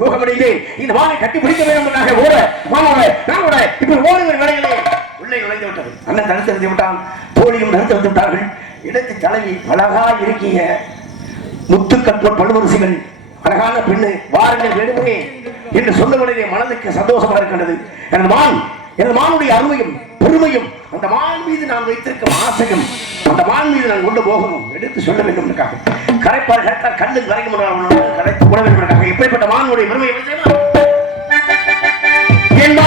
யோகமடைந்து இந்த வானை கட்டி பிடிக்க வேண்டும் ஓட மாமாவை நான் ஓட ஓடுகிற உள்ளே நுழைந்து விட்டது அண்ணன் தடுத்து நிறுத்தி விட்டான் தோழியும் தடுத்து வந்து விட்டார்கள் இடத்து தலைவி அழகா இருக்கீங்க முத்துக்கற்போர் பழுவரிசைகள் அழகான பெண்ணு வாருங்கள் வேணுமே என்று சொன்னவனுடைய மனதுக்கு சந்தோஷமா இருக்கின்றது. எனது மான் எனது மானுடைய அருமையும் பொறுமையும் அந்த மான் மீது நான் வைத்திருக்கும் ஆசையும் அந்த மான் மீது நான் கொண்டு போகணும் எடுத்து சொல்ல வேண்டும் என்றாக கரைப்பார் கரைத்தால் கண்ணுக்கு வரைக்கும் கரைத்து கூட வேண்டும் எப்படிப்பட்ட மானுடைய பெருமை எப்படி தெரியுமா? என்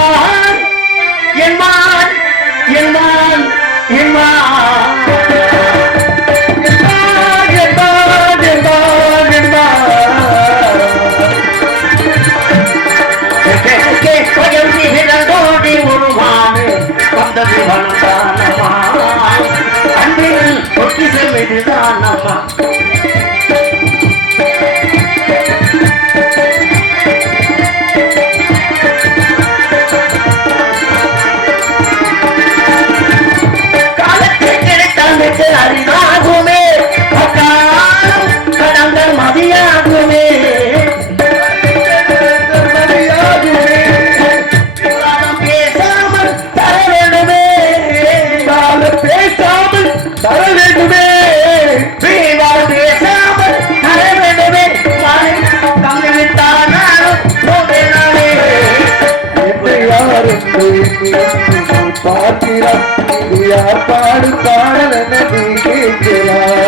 விவாதம் பேசாமல் பாடு பாடல் நீ கேட்கிறார்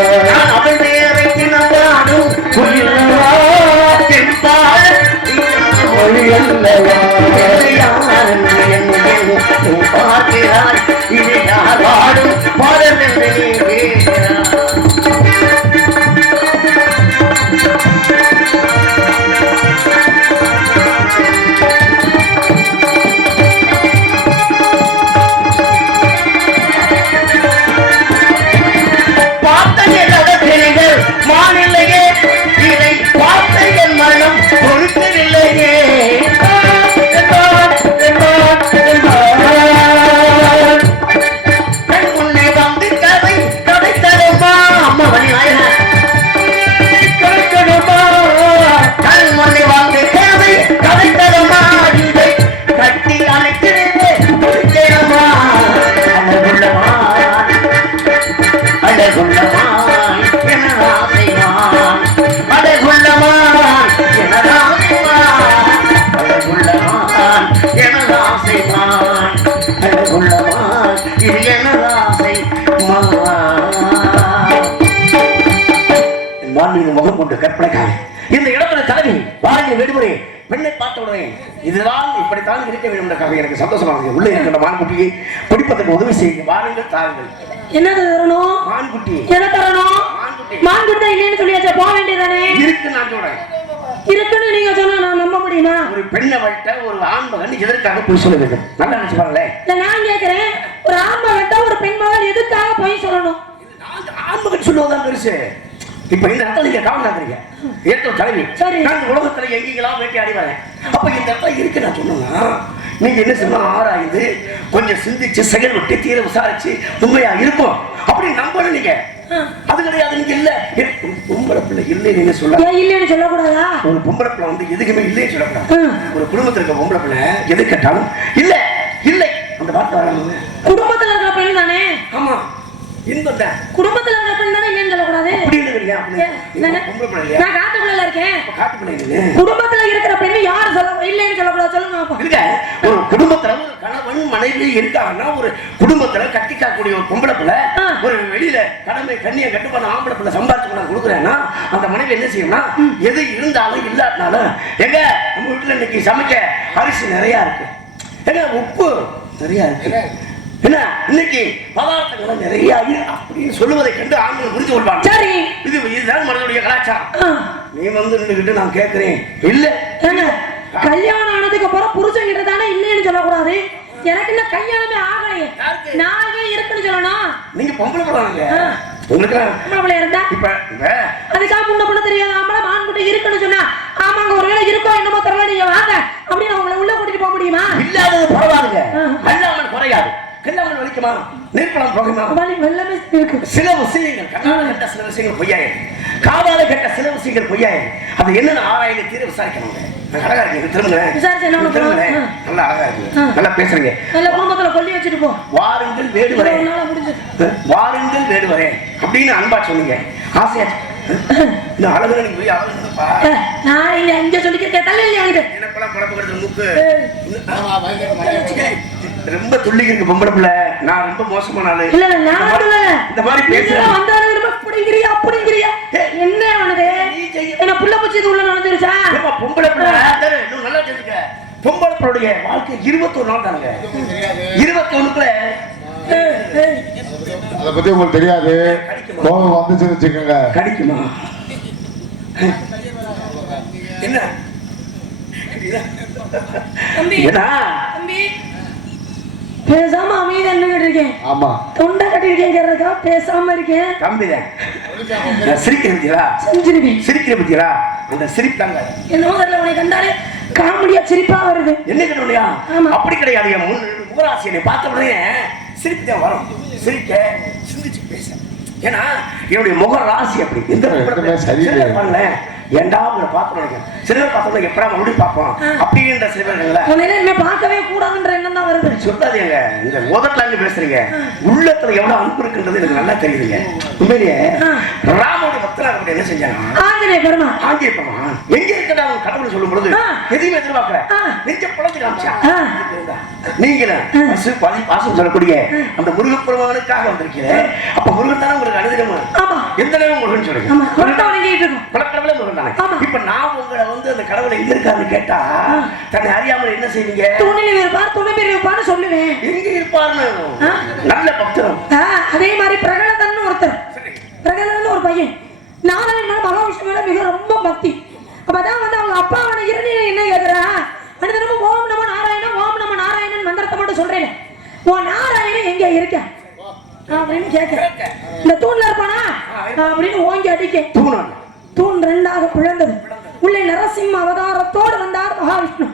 அழகுள்ளமான் இது எனதாசை மாண்புமிகு முகம் கொண்டு கற்பனைக்காக இந்த இடத்துல தலைவி வாரிய விடுமுறை பெண்ணை பார்த்த உடனே இதுதான் இப்படித்தான் இருக்க வேண்டும் என்றக்காக எனக்கு சந்தோஷமாக. உள்ளே இருக்கின்ற மான்குட்டியை பிடிப்பதற்கு உதவி செய்யுங்க வாருங்கள் தாருங்கள் என்னது தரணும் மான்குட்டி. எதை தரணும்? மான்குட்டி. மான்குட்டை இல்லைன்னு சொல்லியாச்சா போக வேண்டியதானே இருக்கு நான் சொல்றேன். இருக்குன்னு நீங்க சொன்னா நான் நம்ப முடியுமா? ஒரு பெண்ணை வட்ட ஒரு ஆண் மகன் எதற்காக போய் சொல்ல வேண்டும்? நல்லா நினைச்சு பாருங்களேன் இல்ல நான் கேக்குறேன். ஒரு ஆண் மகன்ட்ட ஒரு பெண் மகள் எதுக்காக போய் சொல்லணும்? ஆண் மகன் சொல்லுவதுதான் பெருசு. இப்ப இந்த இடத்துல நீங்க கவனம் ஆகுறீங்க ஏற்ற தலைவி. சரி. நான் உலகத்துல எங்கெங்கெல்லாம் வேட்டையாடி வரேன்? அப்ப இந்த இடத்துல இருக்கு நான் சொன்னா நீங்க என்ன சொன்னா ஆராய்ந்து கொஞ்சம் சிந்திச்சு செயல் விட்டு தீர விசாரிச்சு உண்மையா இருக்கும். அப்படி நம்பணும் நீங்க. அது கிடையாது நீங்க இல்ல. பொம்பளை பிள்ளை இல்லை நீங்க சொல்ல இல்லைன்னு சொல்லக்கூடாதா? ஒரு பொம்பளை பிள்ளை வந்து எதுக்குமே இல்லைன்னு சொல்லக்கூடாது. ஒரு குடும்பத்துல இருக்க பொம்பளை பிள்ளை எது கேட்டாலும் இல்ல இல்லை. அந்த வார்த்தை குடும்பத்துல இருக்கிற பெண் தானே ஆமா. இன்பம் தான் குடும்பத்துல இருக்கிற பெண் தானே இல்லைன்னு சொல்லக்கூடாது அப்படி இல்லை. இல்லையா அப்படி ஏன், நானு- நீங்க பொம்பளை பிள்ளை இல்லையா? நான் காட்டுக்குள்ள இருக்கேன்? அப்ப காட்டு பிள்ளை இல்லையே? குடும்பத்துல இருக்கிற பெண்ணு யார் சொல்ல இல்லைன்னு சொல்லக்கூடாது சொல்லுங்க பாப்போம். இருக்க ஒரு குடும்பத்துல கணவன் மனைவி இருக்காங்கன்னா ஒரு குடும்பத்துல கட்டிக்காக்கூடிய ஒரு பொம்பளை பிள்ளை ஆ. ஒரு வெளியில கடமை கண்ணிய கட்டுப்பாடு ஆம்பளை பிள்ளை சம்பாதிச்சு கொண்டு கொடுக்குறேன்னா அந்த மனைவி என்ன செய்யும்னா எது இருந்தாலும் இல்லாட்டினாலும் எங்க நம்ம வீட்டுல இன்னைக்கு சமைக்க அரிசி நிறைய இருக்கு. எங்க உப்பு நிறைய இருக்கு. என்ன? இன்னைக்கு பதார்த்தங்கள் நிறைய அப்படின்னு சொல்லுவதை கண்டு ஆண்கள் புரிந்து கொள்வாங்க சரி. இது இதுதான் மனிதனுடைய கலாச்சாரம். நீ வந்து நின்றுகிட்டு நான் கேட்கிறேன் இல்ல. கல்யாணம் ஆனதுக்கு அப்புறம் புருஷன் கிட்ட தானே இல்லைன்னு சொல்லக்கூடாது? எனக்கு இன்னும் கல்யாணமே ஆகலையே. ஏன் இருக்குன்னு சொல்லணும். நீங்க பொம்பளை பிள்ளைங்க ஆ. உங்களுக்கு பிள்ளை இருந்தா? இப்ப அதுக்காக முன்ன பண்ண தெரியாத. ஆம்பளை மான் குட்டி இருக்குன்னு சொன்னா ஆமாங்க ஒருவேளை இருக்கோ என்னமோ தெரியல நீங்க வாங்க. அப்படின்னு அவங்கள உள்ள கூட்டிட்டு போக முடியுமா? இல்லாதது பரவாயில்லைங்க. அல்லாமல் குறையாது. கில்லாமல் வலிக்குமா? நீர்ப்படம் போகுமா? வெள்ளமே இருக்கு. சில விஷயங்கள் கண்ணால கட்ட சில விஷயங்கள் பொய்யாயிரு. காதால கட்ட சில விஷயங்கள் பொய்யாயிரு. அது என்னன்னு ஆராய்ந்து தீர விசாரிக்கணுங்க? அழகா இருக்கு? திரும்புங்களேன் ஆ. நல்லா அழகா இருக்கு. நல்லா பேசுறீங்க. நல்ல குடும்பத்துல கொல்லி வச்சுட்டு போ. வாருங்கள் வேடு முடிஞ்சது. வாருங்கள் வேடு வரேன். அப்படின்னு அன்பா சொன்னீங்க ஆசையா இந்த அழகு நீங்க போய் அழகுப்பா நான் இங்க இங்க சொல்லிக்கிறேன். தள்ள இல்லையா அங்கிட்டு எனப்பெல்லாம் குழப்பம் மூக்கு. ரொம்ப துள்ளி இருக்கு பொம்பளை பிள்ளை. நான் ரொம்ப மோசமான ஆளு. இல்ல நான் இந்த மாதிரி பேசுறேன். வந்தாலும் ரொம்ப அப்படிங்கிறியா அப்படிங்கிறியா என்ன அவனுக்கு என்ன புள்ள பூச்சி இது உள்ள நடந்துருச்சா பொம்பளை பிள்ளை? இன்னும் நல்லா தெரிஞ்சுக்க பொம்பளை பிள்ளைய வாழ்க்கை இருபத்தொரு நாள் தானுங்க. இருபத்தி ஒண்ணுக்குள்ள அதை பத்தி உங்களுக்கு தெரியாது. கோபம் வந்துச்சுன்னு வச்சுக்கோங்க. கடிக்குமா? என்ன? தம்பி. ஏன்னா தம்பி. பேசாம அமைதியா நின்னுகிட்டு இருக்கேன். ஆமா. தொண்டை கட்டிருக்கேங்கிறதுக்கா பேசாம இருக்கேன். தம்பிதான் சிரிக்கிற பத்தியா? செஞ்சிருக்கேன் சிரிக்கிற பத்தியா? அந்த சிரிப்பு தாங்க என்னமோ தெரியல உனக்கு கண்டாலே காமெடியா சிரிப்பா வருது. என்ன ஆமா. அப்படி கிடையாது என் முன் முகராசியை பார்த்த உடனே சிரிப்பு தான் வரும். சிரிக்க சிந்திச்சு பேச ஏன்னா என்னுடைய முக ராசி அப்படி. எந்த பாருங்களேன். ஏண்டா உங்களை பார்த்து நினைக்கிறேன் சிலர் பார்த்தோம்னா எப்படா மறுபடியும் பார்ப்போம் அப்படின்ற உன்னை இனிமே பார்க்கவே கூடாதுன்ற எண்ணம் தான் வருது. சொல்லாதீங்க. இந்த இருந்து பேசுறீங்க. உள்ளத்துல எவ்வளவு அன்பு இருக்குன்றது எனக்கு நல்லா தெரியுதுங்க. உண்மையிலேயே. ராமோட இருக்கக்கூடிய என்ன செஞ்சாங்க ஆஞ்சநேய பெருமா ஆங்கியிருப்பமா எங்க இருக்கடா அவன் கடவுள் சொல்லும் பொழுது. எதையும் எதிர்பார்க்கல. நெஞ்ச புலஞ்சு காமிச்சா? ஆ. நீங்கள பசு பதி பாசம் சொல்லக்கூடிய அந்த முருகப்பெருமானுக்காக வந்திருக்கீங்க அப்ப முருகன் தானே உங்களுக்கு அனுதினமா எந்த நேரம் முருகன் சொல்லுங்க. முருகன். இப்ப நான் உங்களை வந்து அந்த கடவுளை எங்க இருக்காருன்னு கேட்டா தன்னை அறியாமல் என்ன செய்வீங்க? துணியில் இருப்பார் துணை பேர் இருப்பான்னு சொல்லுவேன். எங்க இருப்பாருன்னு? ஆ. நல்ல பக்தரம். அதே மாதிரி பிரகலதன் ஒருத்தர். பிரகலதன் ஒரு பையன். நாராயணன் மேல மகாவிஷ்ணு மேல மிக ரொம்ப பக்தி. அப்பதான் வந்து அவங்க அப்பா அவனை இரணி என்ன கேக்குறா அனுதினமும் ஓம் நம நாராயணன் ஓம் நம நாராயணன் மந்திரத்தை மட்டும் சொல்றேன். உன் நாராயணன் எங்க இருக்க? அப்படின்னு கேட்க. இந்த தூண்ல இருப்பானா? அப்படின்னு ஓங்கி அடிக்க. தூணன் தூண் ரெண்டாக பிளந்தது. உள்ளே நரசிம்ம அவதாரத்தோடு வந்தார் மகாவிஷ்ணு.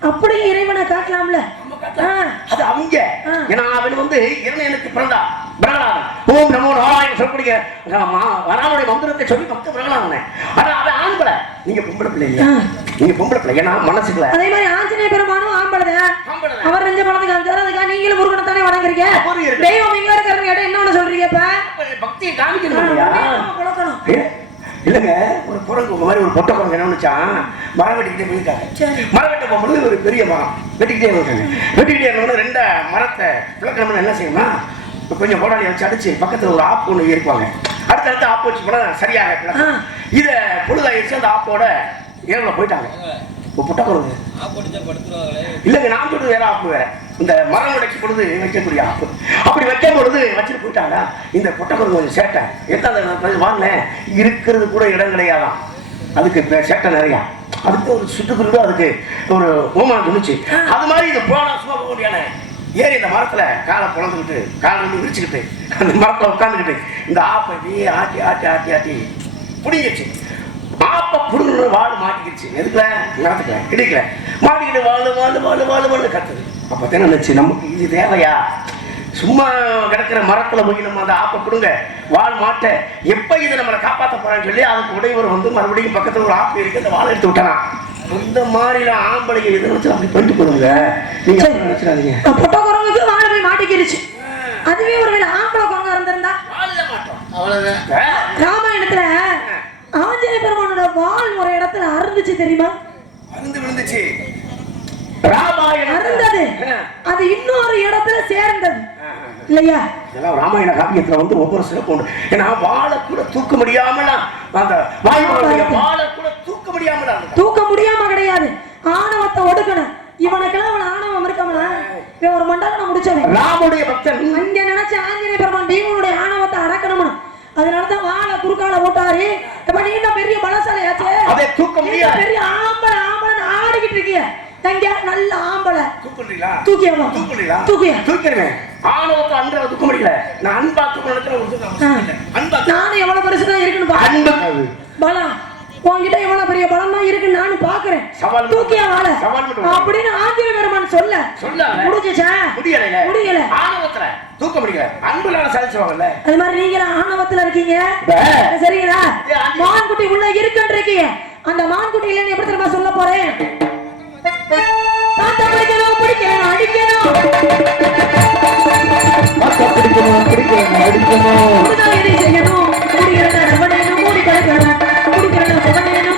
அப்படியே இறைவனை காட்டலாம்ல. அது அவங்க. ஏன்னா அவன் வந்து எனக்கு பிறந்தா. பிரகலாதன் ஓம் நமோ நாராயணன் சொல்லக்கூடிய வரானுடைய மந்திரத்தை சொல்லி பக்த பிரகலாதன் ஆனா அவன் ஆண்பளை நீங்க பொம்பளை பிள்ளை இல்லையா? ஆ. நீங்க பொம்பளை பிள்ளை. ஏன்னா மனசுக்குள்ள. அதே மாதிரி ஆஞ்சநேய பெருமானும் ஆம்பளதான். அவர் ரெஞ்ச பணத்தை காமிச்சாரு அதுக்காக நீங்களும் முருகனை தானே வணங்குறீங்க. தெய்வம் இங்க இருக்கிறது. கேட்டா என்ன சொல்றீங்க இப்ப? பக்தியை காமிக்கணும் இல்லைங்க. ஒரு குரங்கு உங்க மாதிரி ஒரு பொட்டை குரங்கு என்ன பண்ணுச்சான் மரம் வெட்டிக்கிட்டே போயிருக்காங்க. மரம் வெட்ட போகும்போது ஒரு பெரிய மரம். வெட்டிக்கிட்டே இருக்காங்க வெட்டிக்கிட்டே இருந்தோம்னா ரெண்ட மரத்தை விளக்கணும்னு என்ன செய்யணும்னா கொஞ்சம் போடாலியை வச்சு அடிச்சு பக்கத்துல ஒரு ஆப்பு ஒன்று இருப்பாங்க அடுத்தடுத்து ஆப்பு வச்சு போனா சரியாக. இத பொழுதாயிடுச்சு அந்த ஆப்போட இரவுல போயிட்டாங்க. இப்போ புட்ட குரங்கு இல்லைங்க நான் சொல்றது வேற ஆப்பு வேற. இந்த மரம் உடைக்கும் பொழுது வைக்கக்கூடிய ஆப்பு அப்படி வைக்கும் பொழுது வச்சுட்டு போயிட்டாங்க. இந்த புட்டக்குரங்கு கொஞ்சம் சேட்டை. எட்டாவது வாங்கினேன். இருக்கிறது கூட இடம் கிடையாதான். அதுக்கு இப்ப சேட்டை நிறையா. அதுக்கு ஒரு சுட்டுக்குருடு அதுக்கு ஒரு ஓமானம் துணிச்சு. அது மாதிரி இது போனா சும்மா போக முடியாது ஏறி இந்த மரத்துல காலை பிளந்துக்கிட்டு காலை வந்து விரிச்சுக்கிட்டு அந்த மரத்துல உட்காந்துக்கிட்டு இந்த ஆப்பை ஆட்டி ஆட்டி ஆட்டி ஆட்டி பிடிங்கிச்சு ஆப்பை புடுங்க வாழ் மாட்டிக்கிச்சு எதுக்கல? நடத்துக்கல கிடைக்கல. மாட்டிக்கிட்டு வாழ் வாழ் வாழ் வாழு வாழ் கத்துது. அப்போ தான் நமக்கு இது தேவையா? சும்மா கிடக்கிற மரத்துல போய் நம்ம அந்த ஆப்பை கொடுங்க வாள் மாட்ட எப்ப இதை நம்மளை காப்பாற்ற போறான்னு சொல்லி அதுக்கு உடையவர் வந்து மறுபடியும் பக்கத்துல ஒரு ஆப்பு இருக்கு அந்த வாழை எடுத்து விட்டாராம். இந்த மாதிரிலாம் ஆம்பளைங்க எதை வச்சு அப்படி பண்ணிட்டு போடுங்க நீங்க நினைச்சிடாதீங்க. பொட்ட குரங்குக்கு வாழை போய் மாட்டிக்கிடுச்சு. அதுவே ஒருவேளை ஆம்பளை குரங்கா இருந்திருந்தா? அவ்வளவுதான்? ராமாயணத்துல ஆஞ்சநேய பெருமானோட வால் ஒரு இடத்துல அருந்துச்சு தெரியுமா? அருந்து விழுந்துச்சு. ராமாயணம் அருந்தது. அது இன்னொரு இடத்துல சேர்ந்தது. இல்லையா? இதெல்லாம் ராமாயண காவியத்துல வந்து ஒவ்வொரு சிறப்பு உண்டு. ஏன்னா வாழை கூட தூக்க முடியாமல அந்த வாழை கூட தூக்க முடியாமல தூக்க முடியாம கிடையாது ஆணவத்தை ஒடுக்கணும். இவனுக்கெல்லாம் அவன் ஆணவம் இருக்காமல? இவன் ஒரு மண்டலம் முடிச்சவன். ராமுடைய பக்தன். அங்க நினைச்ச ஆஞ்சநேய பெருமான் பீமனுடைய ஆணவத்தை அடக்கணும்னு. அதனாலதான் வாழை குறுக்கால ஓட்டாரு இப்ப நீ என்ன பெரிய பலசாலையாச்சே. அதை தூக்க முடியாது. பெரிய ஆம்பளை ஆம்பளை ஆடிக்கிட்டு இருக்கீங்க எங்க? நல்ல ஆம்பளை. தூக்குறீங்களா? தூக்கியவா தூக்குறீங்களா? தூக்கியா? தூக்கிறேன் ஆணவத்தை அன்ற தூக்க முடியல. நான் அன்பா தூக்க நினைக்கிற ஒரு தூக்கம் அன்பா நானும் எவ்வளவு பெருசுதான் இருக்குன்னு அன்பு. பலம் உன்கிட்ட எவ்வளவு பெரிய பலம் தான் இருக்குன்னு நானும் பாக்குறேன் தூக்கியா வாழ அப்படின்னு ஆஞ்சநேய பெருமான் சொல்ல. முடிஞ்சுச்சா? முடியல முடியல. ஆணவத்துல. தூக்க முடியல அன்புல சாதிச்சுவாங்கல்ல அது மாதிரி நீங்க ஆணவத்துல இருக்கீங்க? சரிங்களா? இது ஆண்டி- மான்குட்டி உள்ள இருக்குன்னு இருக்கீங்க அந்த மான்குட்டி இல்லைன்னு எப்படி தெரியுமா சொல்ல போறேன்? பிடிக்கணும் பிடிக்கணும் அடிக்கணும். பிடிக்கணும் பிடிக்கணும் அடிக்கணும். செய்யணும்? முடிகிறத ரமணேனும் மூடி படுக்கணும் Thank you.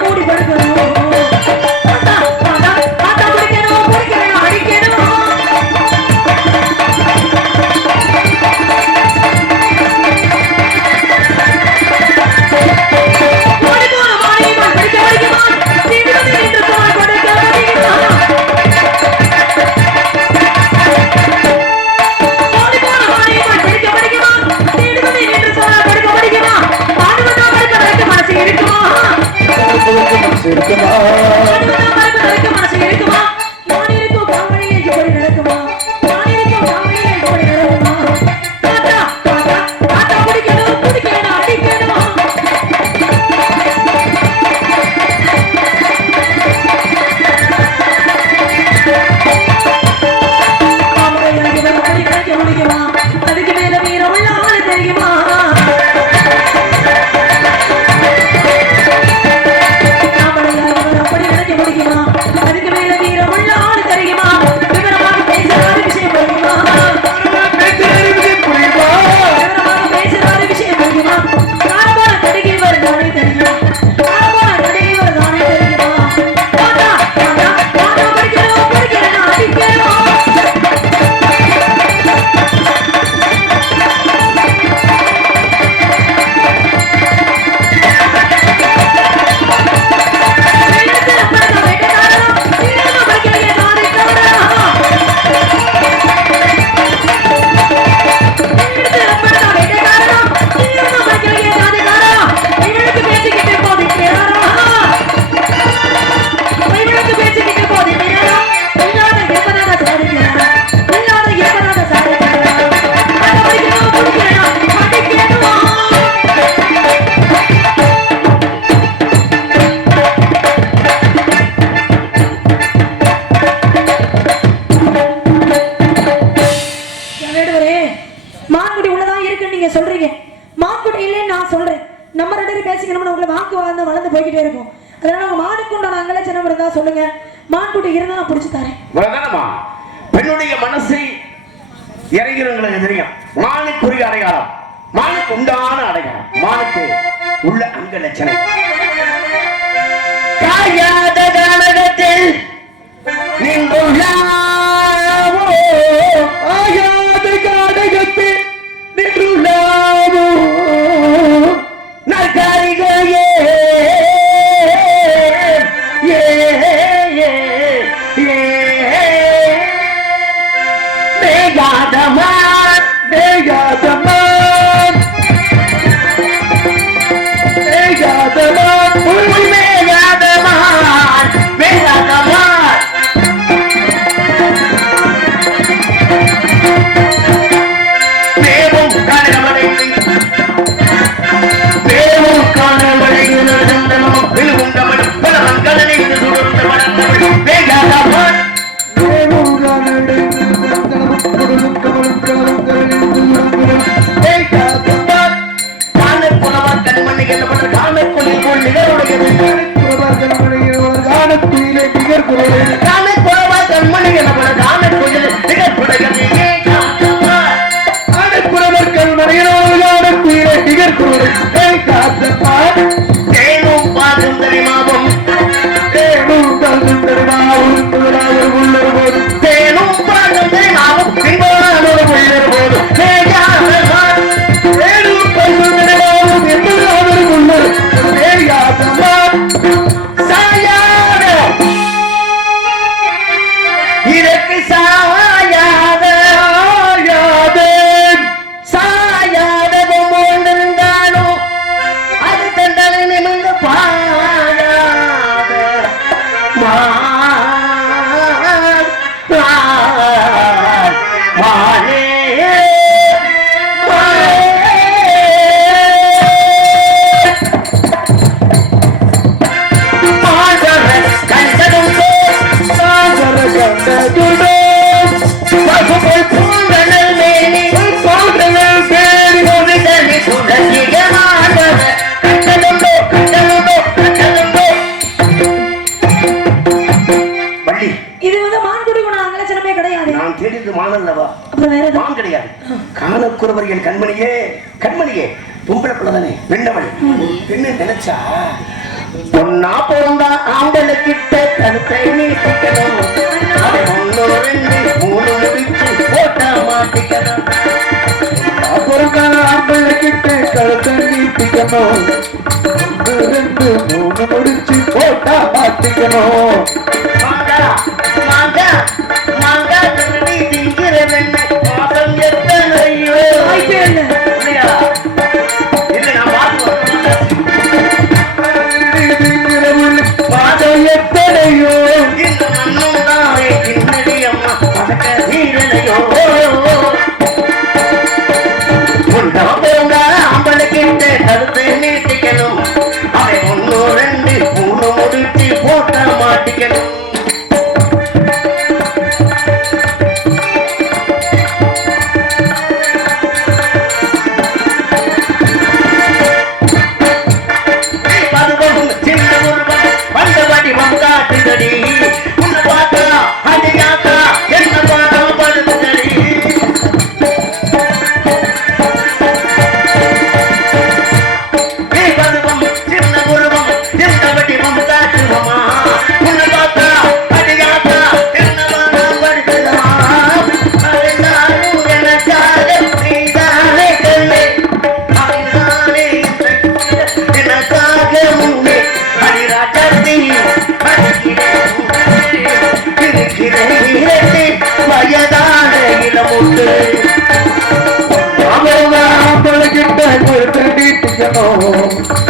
உள்ள அங்க லட்சணம் நீட்டிக்கணும் ஒன்று, ரெண்டு மூணு முடிச்சு போட்டா மாட்டிக்கணும் কেন?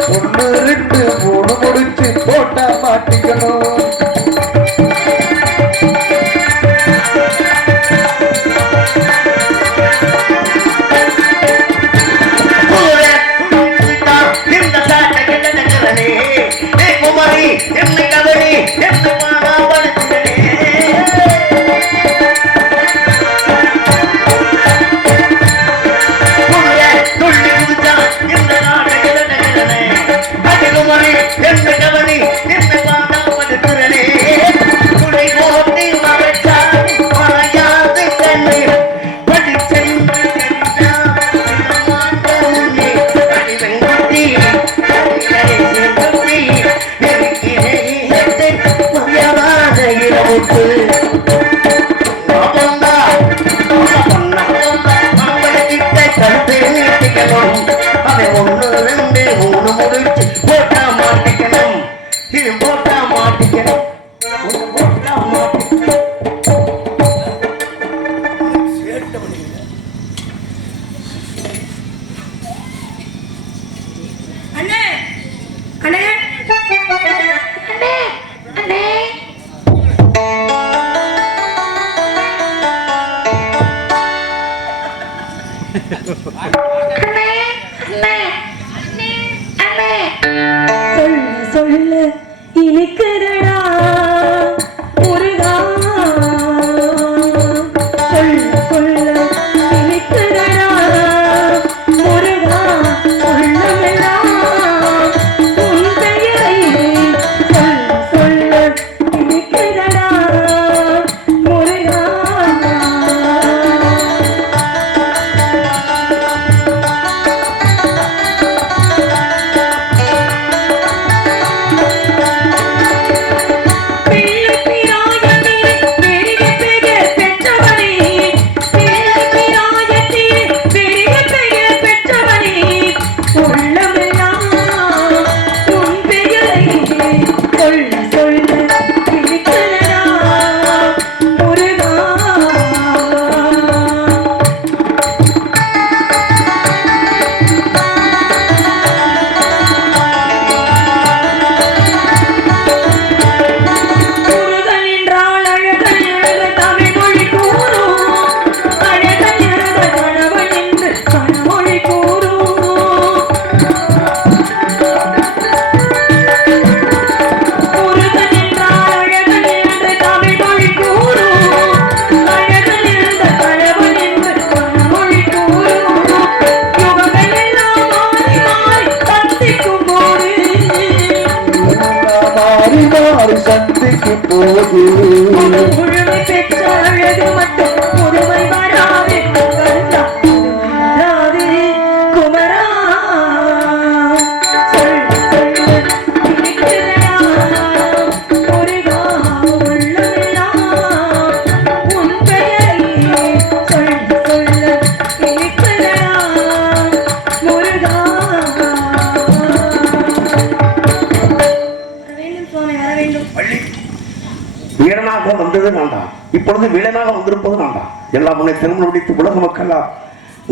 வீரனாக வந்தது நான் தான் இப்பொழுது வீரனாக வந்திருப்பது நான் தான் எல்லாம் உன்னை திருமணம் முடித்து உலக மக்கள்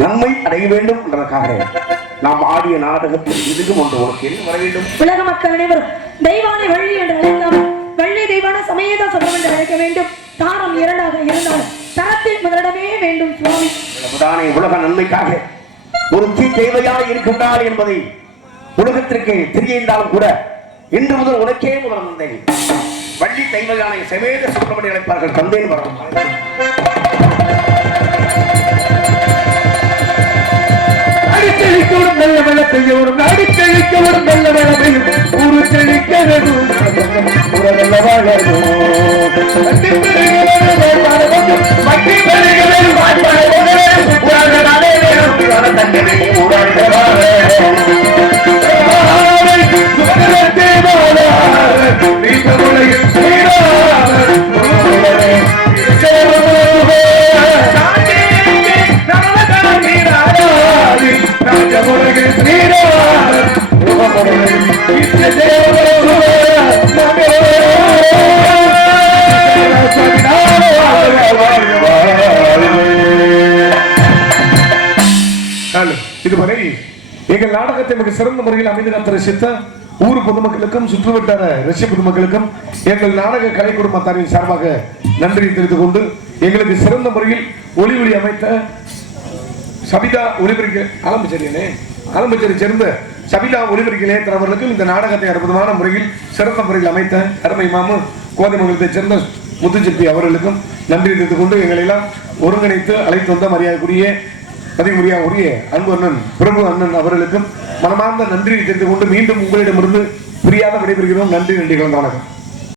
நன்மை அடைய வேண்டும் என்றதற்காக நாம் ஆடிய நாடகத்தில் இதுவும் ஒன்று உனக்கு என்ன வர வேண்டும்? உலக மக்கள் அனைவரும் தெய்வானை வள்ளி என்று அழைக்காமல் வள்ளி தெய்வான சமேத சொல்லம் என்று அழைக்க வேண்டும். தாரம் இரண்டாக இருந்தாலும் தரத்தில் முதலிடமே வேண்டும் சுவாமி. இவ்வளவுதானே உலக நன்மைக்காக ஒரு தீ தேவையாய் இருக்கின்றாள் என்பதை உலகத்திற்கு தெரிந்தாலும் கூட இன்று முதல் உனக்கே முதல் வந்தேன். வள்ளி தெய்வயானை சமேத சுப்பிரமணிய அழைப்பார்கள். தந்தையில் வரும் அடிச்செழிக்கோடும் நல்ல வெள்ள பெய்யோடும் ஒரு நல்ல வெள்ள பெய்யும் ஒரு செழிக்க வேண்டும். உறவல்ல வாழணும் வட்டி பெருகிறது வேணும் உறவு இதுவரை எங்கள் நாடகத்தை மிக சிறந்த முறையில் அமைந்து காத்த ரசித்த ஊர் பொதுமக்களுக்கும் சுற்றுவட்டார ரஷ்ய பொதுமக்களுக்கும் எங்கள் நாடக கலை குடும்பத்தாரின் சார்பாக நன்றி தெரிவித்துக் கொண்டு எங்களுக்கு சிறந்த முறையில் ஒளி ஒளி அமைத்த சபிதா ஒளிபரிக்க ஆரம்பிச்சேனே ஆரம்பிச்சதை சேர்ந்த சபிதா ஒளிபரிக்க நேத்திர அவர்களுக்கும் இந்த நாடகத்தை அற்புதமான முறையில் சிறந்த முறையில் அமைத்த அருமை மாமு கோதைமங்கலத்தைச் சேர்ந்த முத்துச்சிப்பி அவர்களுக்கும் நன்றி தெரிவித்துக் கொண்டு எங்களை எல்லாம் ஒருங்கிணைத்து அழைத்து வந்த மரியாதைக்குரிய பதிமுறையா உரிய அன்பு அண்ணன் பிரபு அண்ணன் அவர்களுக்கும் மனமார்ந்த நன்றி தெரிந்து கொண்டு மீண்டும் உங்களிடமிருந்து புரியாத விடைபெறுகிறோம். நன்றி நன்றி கலந்த வணக்கம்.